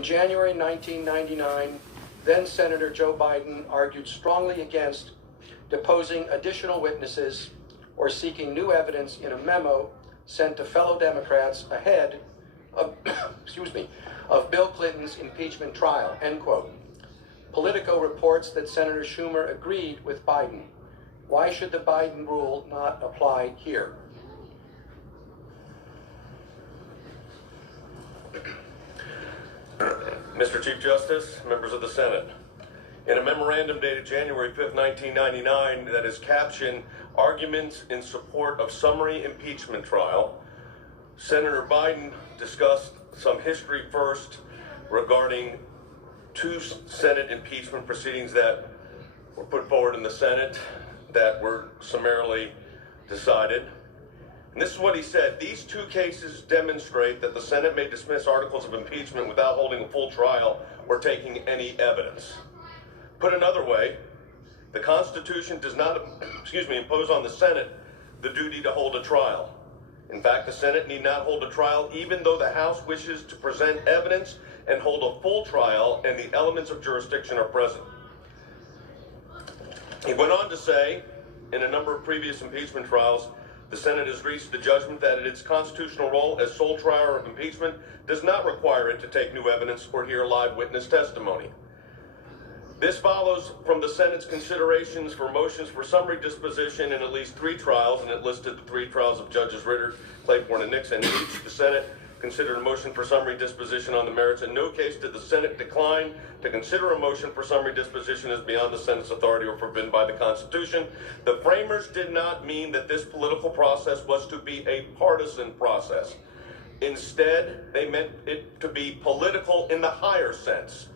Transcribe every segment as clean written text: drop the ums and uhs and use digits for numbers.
In January 1999, then Senator Joe Biden argued strongly against deposing additional witnesses or seeking new evidence in a memo sent to fellow Democrats ahead of, of Bill Clinton's impeachment trial, end quote. Politico reports that Senator Schumer agreed with Biden. Why should the Biden rule not apply here? Mr. Chief Justice, members of the Senate, in a memorandum dated January 5th, 1999, that is captioned Arguments in Support of Summary Impeachment Trial, Senator Biden discussed some history first regarding two Senate impeachment proceedings that were put forward in the Senate that were summarily decided. And this is what he said: these two cases demonstrate that the Senate may dismiss articles of impeachment without holding a full trial or taking any evidence. Put another way, the Constitution does not, impose on the Senate the duty to hold a trial. In fact, the Senate need not hold a trial even though the House wishes to present evidence and hold a full trial and the elements of jurisdiction are present. He went on to say, in a number of previous impeachment trials, the Senate has reached the judgment that its constitutional role as sole trier of impeachment does not require it to take new evidence or hear live witness testimony. This follows from the Senate's considerations for motions for summary disposition in at least three trials, and it listed the three trials of Judges Ritter, Claiborne, and Nixon. Each, the Senate considered a motion for summary disposition on the merits. In no case did the Senate decline to consider a motion for summary disposition as beyond the Senate's authority or forbidden by the Constitution. The framers did not mean that this political process was to be a partisan process. Instead, they meant it to be political in the higher sense.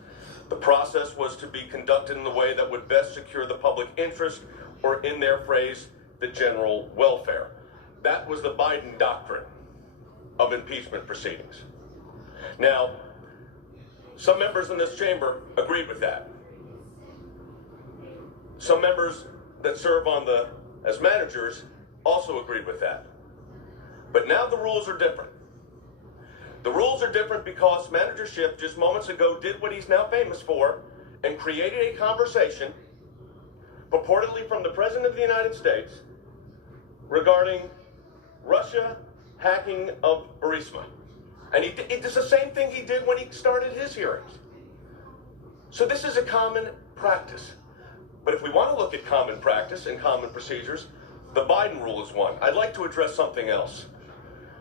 The process was to be conducted in the way that would best secure the public interest, or in their phrase, the general welfare. That was the Biden doctrine of impeachment proceedings. Now, some members in this chamber agreed with that. Some members that serve as managers also agreed with that. But now the rules are different. The rules are different because managership just moments ago did what he's now famous for and created a conversation purportedly from the President of the United States regarding Russia hacking of Burisma. And it's the same thing he did when he started his hearings. So this is a common practice. But if we want to look at common practice and common procedures, the Biden rule is one. I'd like to address something else,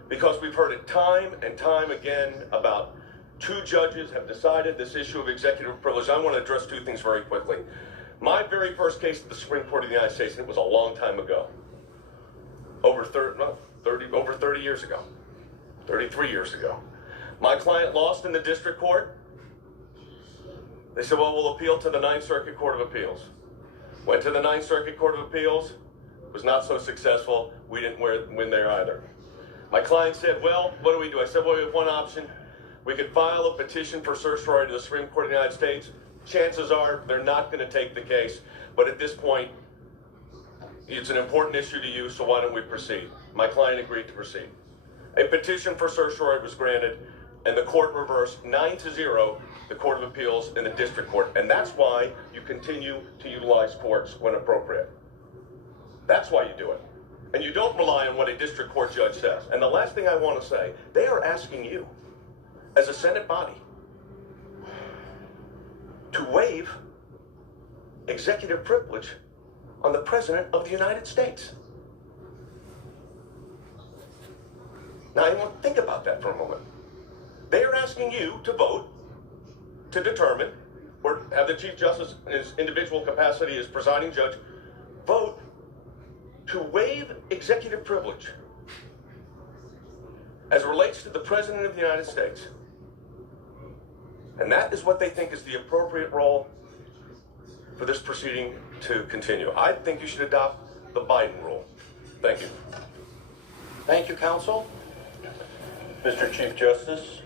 because we've heard it time and time again about two judges have decided this issue of executive privilege. I want to address two things very quickly. My very first case at the Supreme Court of the United States, and it was a long time ago, over 30 years ago, 33 years ago. My client lost in the district court. They said, well, we'll appeal to the Ninth Circuit Court of Appeals. Went to the Ninth Circuit Court of Appeals, was not so successful. We didn't win there either. My client said, well, what do? I said, well, we have one option. We could file a petition for certiorari to the Supreme Court of the United States. Chances are they're not going to take the case. But at this point, it's an important issue to you, so why don't we proceed? My client agreed to proceed. A petition for certiorari was granted, and the court reversed 9-0 the Court of Appeals in the district court. And that's why you continue to utilize courts when appropriate. That's why you do it. And you don't rely on what a district court judge says. And the last thing I want to say, they are asking you, as a Senate body, to waive executive privilege on the President of the United States. Now, I want to think about that for a moment. They are asking you to vote to determine, or have the Chief Justice in his individual capacity as presiding judge, vote to waive executive privilege as it relates to the President of the United States. And that is what they think is the appropriate role for this proceeding to continue. I think you should adopt the Biden rule. Thank you. Thank you, counsel. Mr. Chief Justice,